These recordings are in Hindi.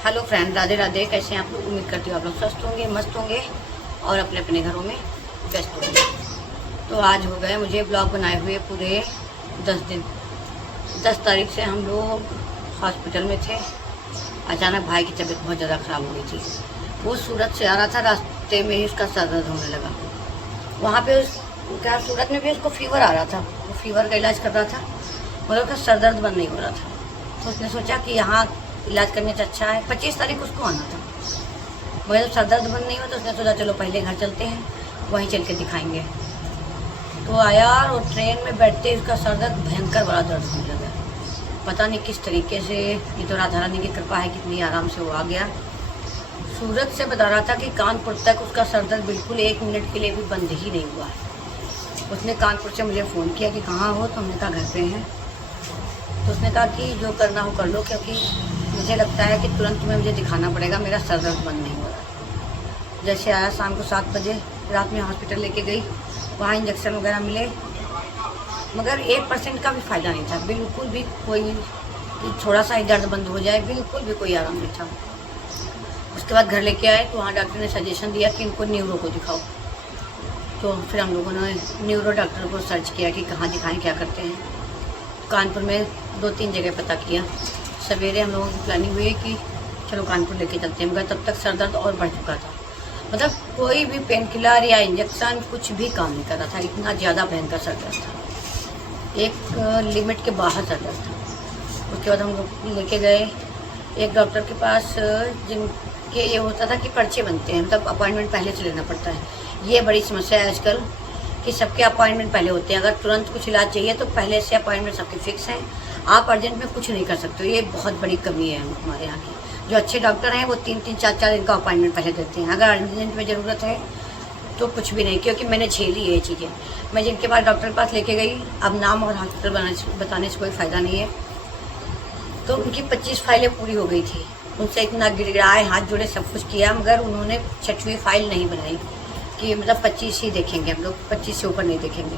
Hello friend, Radhe Radhe. कैसे हैं आप लोग? उम्मीद करती हूँ आप लोग स्वस्थ होंगे, मस्त होंगे और अपने अपने घरों में व्यस्त होंगे। तो आज हो गए मुझे ब्लॉग बनाए हुए पूरे 10 दिन। 10 तारीख से हम लोग हॉस्पिटल में थे। अचानक भाई की तबीयत बहुत ज़्यादा ख़राब हो गई थी। वो सूरत से आ रहा था, रास्ते में ही उसका सर दर्द होने लगा। वहाँ पे क्या सूरत में भी उसको फीवर आ रहा था। वो फीवर का इलाज कर रहा था, मगर उसका सर दर्द बंद नहीं हो रहा था। तो उसने सोचा कि यहाँ इलाज करने से अच्छा है। 25 तारीख उसको आना था, मगर जब सर दर्द बंद नहीं हुआ तो उसने सोचा चलो पहले घर चलते हैं, वहीं चल के दिखाएंगे। तो आया और ट्रेन में बैठते उसका सर दर्द भयंकर बड़ा दर्द होने लगा। पता नहीं किस तरीके से, ये तो राधा रानी की कृपा है, कितनी आराम से वो आ गया। सूरत से बता रहा था कि कानपुर तक उसका सर दर्द बिल्कुल 1 मिनट के लिए भी बंद ही नहीं हुआ। उसने कानपुर से मुझे फ़ोन किया कि कहाँ हो, तो हमने कहा घर पे हैं। तो उसने कहा कि जो करना हो कर लो, क्योंकि मुझे लगता है कि तुरंत में मुझे दिखाना पड़ेगा, मेरा सर दर्द बंद नहीं हो रहा। जैसे आया शाम को 7 बजे, रात में हॉस्पिटल लेके गई, वहाँ इंजेक्शन वगैरह मिले, मगर 1% का भी फ़ायदा नहीं था। बिल्कुल भी कोई, थोड़ा सा ही दर्द बंद हो जाए, बिल्कुल भी कोई आराम नहीं था। उसके बाद घर लेके आए तो वहाँ डॉक्टर ने सजेशन दिया कि इनको न्यूरो को दिखाओ। तो फिर हम लोगों ने न्यूरो डॉक्टर को सर्च किया कि कहाँ दिखाएं, क्या करते हैं। कानपुर में 2-3 जगह पता किया। सवेरे हम लोगों की प्लानिंग हुई कि चलो कानपुर लेके चलते हैं, मगर तब तक सर दर्द और बढ़ चुका था। मतलब कोई भी पेन किलर या इंजेक्शन कुछ भी काम नहीं कर रहा था, इतना ज़्यादा भयंकर सर दर्द था, एक लिमिट के बाहर सर दर्द था। उसके बाद हम लोग लेके गए एक डॉक्टर के पास, जिनके ये होता था कि पर्चे बनते हैं, मतलब अपॉइंटमेंट पहले से लेना पड़ता है। ये बड़ी समस्या है आजकल कि सबके अपॉइंटमेंट पहले होते हैं। अगर तुरंत कुछ इलाज चाहिए तो पहले से अपॉइंटमेंट सबके फिक्स हैं, आप अर्जेंट में कुछ नहीं कर सकते। ये बहुत बड़ी कमी है हमारे यहाँ की। जो अच्छे डॉक्टर हैं वो 3-3, 4-4 दिन का अपॉइंटमेंट पहले देते हैं। अगर अर्जेंट में ज़रूरत है तो कुछ भी नहीं, क्योंकि मैंने झेली है ये चीज़ें। मैं जिनके पास डॉक्टर के पास लेके गई, अब नाम और हॉस्पिटल बताने से कोई फ़ायदा नहीं है। तो उनकी 25 फाइलें पूरी हो गई थी। उनसे इतना गिड़गिड़ाए, हाथ जोड़े, सब कुछ किया, मगर उन्होंने 6वीं फाइल नहीं बनाई कि मतलब 25 ही देखेंगे हम लोग, 25 से ऊपर नहीं देखेंगे।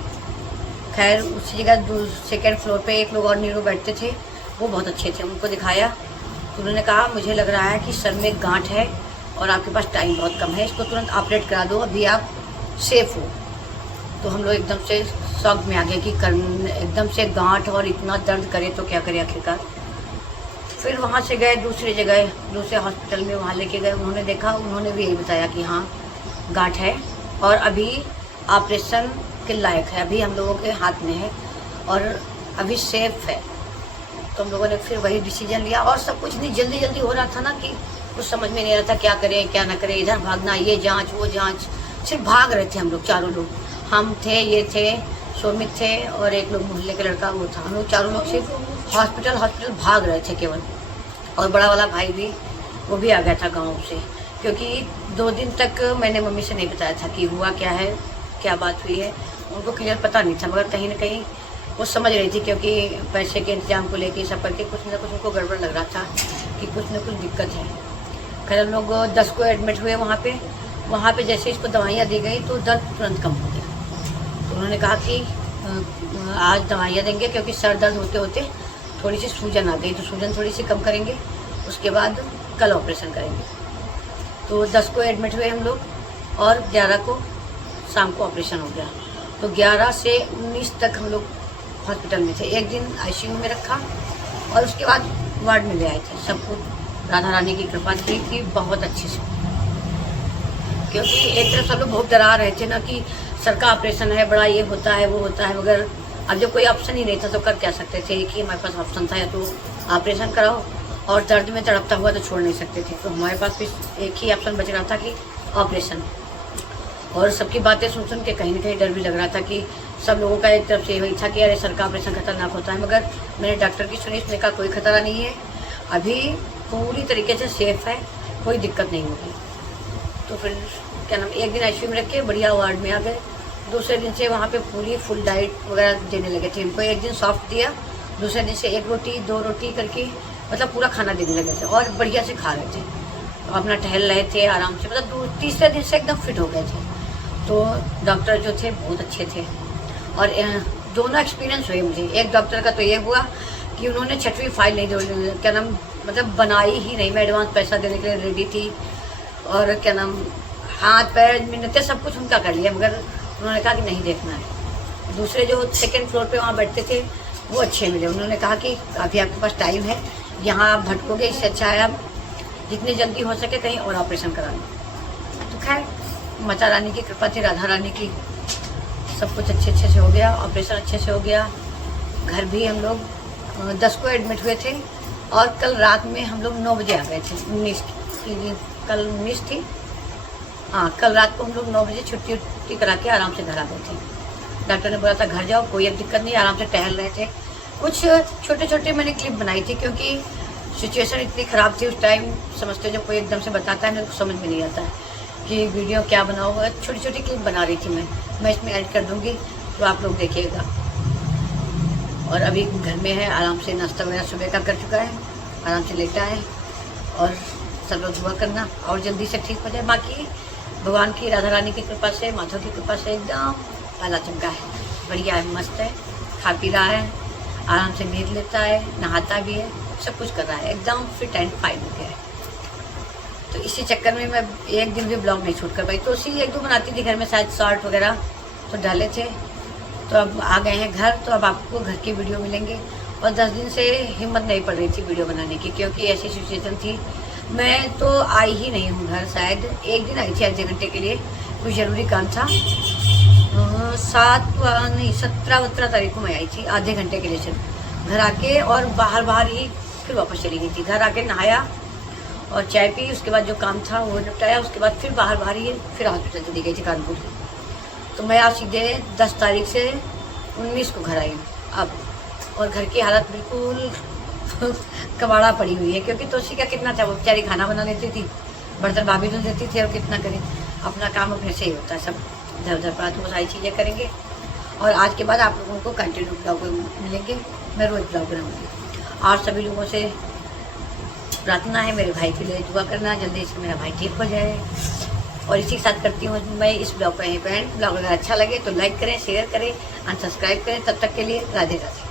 खैर उसी जगह 2nd फ्लोर पे एक लोग और न्यूरो बैठते थे, वो बहुत अच्छे थे। उनको दिखाया तो उन्होंने कहा मुझे लग रहा है कि सर में गांठ है और आपके पास टाइम बहुत कम है, इसको तुरंत ऑपरेट करा दो, अभी आप सेफ हो। तो हम लोग एकदम से शॉक में आ गए कि एकदम से गांठ और इतना दर्द करे तो क्या करे आखिरकार। फिर वहाँ से गए दूसरी जगह, दूसरे हॉस्पिटल में, वहाँ लेके गए। उन्होंने देखा, उन्होंने भी यही बताया कि हाँ गांठ है और अभी ऑपरेशन के लायक है, अभी हम लोगों के हाथ में है और अभी सेफ है। तो हम लोगों ने फिर वही डिसीजन लिया। और सब कुछ नहीं, जल्दी जल्दी हो रहा था ना कि कुछ समझ में नहीं आ रहा था क्या करें क्या ना करें। इधर भागना, ये जांच वो जांच, सिर्फ भाग रहे थे हम लोग, चारों लोग। हम थे, ये थे, सोमित थे और एक लोग मोहल्ले के लड़का वो था। हम लोग चारों लोग सिर्फ हॉस्पिटल भाग रहे थे केवल। और बड़ा वाला भाई भी, वो भी आ गया था गाँव से, क्योंकि 2 दिन तक मैंने मम्मी से नहीं बताया था कि हुआ क्या है, क्या बात हुई है। उनको क्लियर पता नहीं था, मगर कहीं ना कहीं वो समझ रही थी, क्योंकि पैसे के इंतजाम को लेके सब करके कुछ ना कुछ उनको गड़बड़ लग रहा था कि कुछ ना कुछ दिक्कत है। खैर हम लोग 10 को एडमिट हुए वहाँ पे जैसे इसको दवाइयाँ दी गई तो दर्द तुरंत कम हो गया। तो उन्होंने कहा कि आज दवाइयाँ देंगे, क्योंकि सर दर्द होते होते थोड़ी सी सूजन आ गई, तो सूजन थोड़ी सी कम करेंगे, उसके बाद कल ऑपरेशन करेंगे। तो 10 को एडमिट हुए हम लोग और 11 को शाम को ऑपरेशन हो गया। तो 11 से 19 तक हम लोग हॉस्पिटल में थे। एक दिन आईसीयू में रखा और उसके बाद वार्ड में ले आए थे। सब कुछ राधा रानी की कृपा थी कि बहुत अच्छे से, क्योंकि एक तरफ सब लोग बहुत डरा रहे थे ना कि सर का ऑपरेशन है, बड़ा ये होता है वो होता है, मगर अब जब कोई ऑप्शन ही नहीं था तो कर क्या सकते थे। एक ही हमारे पास ऑप्शन था, या तो ऑपरेशन कराओ, और दर्द में तड़पता हुआ तो छोड़ नहीं सकते थे। तो हमारे पास भी एक ही ऑप्शन बच रहा था कि ऑपरेशन। और सबकी बातें सुन के कहीं ना कहीं डर भी लग रहा था कि सब लोगों का एक तरफ से यही था कि अरे सर का ऑपरेशन खतरनाक होता है, मगर मैंने डॉक्टर की सुनी, उसने कहा कोई खतरा नहीं है, अभी पूरी तरीके से सेफ है, कोई दिक्कत नहीं होगी। तो फिर क्या नाम, एक दिन आईसीयू में रख के बढ़िया वार्ड में आ गए। दूसरे दिन से वहाँ पे पूरी फुल डाइट वगैरह देने लगे थे इनको। एक दिन सॉफ्ट दिया, दूसरे दिन से 1 रोटी 2 रोटी करके, मतलब पूरा खाना देने लगे थे और बढ़िया से खा रहे थे। तो अपना टहल रहे थे आराम से, मतलब तीसरे दिन से एकदम फिट हो गए थे। तो डॉक्टर जो थे बहुत अच्छे थे और दोनों एक्सपीरियंस हुए मुझे। एक डॉक्टर का तो ये हुआ कि उन्होंने 6वीं फाइल नहीं, क्या नाम, मतलब बनाई ही नहीं। मैं एडवांस पैसा देने के लिए रेडी थी और क्या नाम, हाथ पैर मिन्नतें सब कुछ उनका कर लिया, मगर उन्होंने कहा कि नहीं देखना है। दूसरे जो सेकंड फ्लोर पे वहाँ बैठते थे वो अच्छे मिले। उन्होंने कहा कि अभी आपके पास टाइम है, यहाँ आप भटकोगे, इससे अच्छा है आप जितनी जल्दी हो सके कहीं और ऑपरेशन कराना। तो खैर माता रानी की कृपा थी, राधा रानी की, सब कुछ अच्छे से हो गया, ऑपरेशन अच्छे से हो गया। घर भी हम लोग 10 को एडमिट हुए थे और कल रात में हम लोग 9 बजे आ गए थे। 19 कल 19 थी, हाँ कल रात को हम लोग 9 बजे छुट्टी करा के आराम से घर आ गए थे। डॉक्टर ने बोला था घर जाओ, कोई अब दिक्कत नहीं, आराम से टहल रहे थे। कुछ छोटे छोटे मैंने क्लिप बनाई थी क्योंकि सिचुएशन इतनी ख़राब थी उस टाइम। समझते जब कोई एकदम से बताता है मेरे को समझ में नहीं आता है कि वीडियो क्या बनाऊँगा। छोटी छोटी क्लिप बना रही थी मैं इसमें ऐड कर दूँगी तो आप लोग देखिएगा। और अभी घर में है, आराम से नाश्ता वगैरह सुबह का कर चुका है, आराम से लेटा है। और सब लोग दुआ करना और जल्दी से ठीक हो जाए। बाकी भगवान की, राधा रानी की कृपा से, माधव की कृपा से एकदम काला चमका है, बढ़िया है, मस्त है, खा पी रहा है, आराम से नींद लेता है, नहाता भी है, सब कुछ कर रहा है, एकदम फिट एंड फाइन हो गया है। तो इसी चक्कर में मैं एक दिन भी ब्लॉग नहीं शूट कर पाई। तो उसी 1-2 बनाती थी घर में, शायद शॉर्ट वगैरह तो डाले थे। तो अब आ गए हैं घर, तो अब आपको घर की वीडियो मिलेंगे। और 10 दिन से हिम्मत नहीं पड़ रही थी वीडियो बनाने की क्योंकि ऐसी सिचुएशन थी। मैं तो आई ही नहीं हूँ घर, शायद एक दिन आई थी आधे घंटे के लिए, कुछ ज़रूरी काम था। 17 तारीख को मैं आई थी आधे घंटे के लिए सिर्फ घर आके, और बाहर ही फिर वापस चली गई थी। घर आके नहाया और चाय पी, उसके बाद जो काम था वो निपटाया, उसके बाद फिर बाहर ही फिर हॉस्पिटल चली गई थी कानपुर। तो मैं आज सीधे 10 तारीख से 19 को घर आई हूँ अब। और घर की हालत बिल्कुल कबाड़ा पड़ी हुई है क्योंकि तोशी का कितना था, वो बेचारी खाना बना लेती थी, बर्तन भाभी धुल देती थी, और कितना करें, अपना काम अपने से ही होता है, सब इधर उधर पर। तो वो सारी चीज़ें करेंगे। और आज के बाद आप लोगों को कंटिन्यू ब्लॉग मिलेंगे, मैं रोज़ ब्लॉग बनाऊँगी। और सभी लोगों से प्रार्थना है, मेरे भाई के लिए दुआ करना, जल्दी से मेरा भाई ठीक हो जाए। और इसी के साथ करती हूँ मैं इस ब्लॉग का यहीं पर एंड। ब्लॉग अगर अच्छा लगे तो लाइक करें, शेयर करें, अनसब्सक्राइब करें। तब तक के लिए राधे राधे।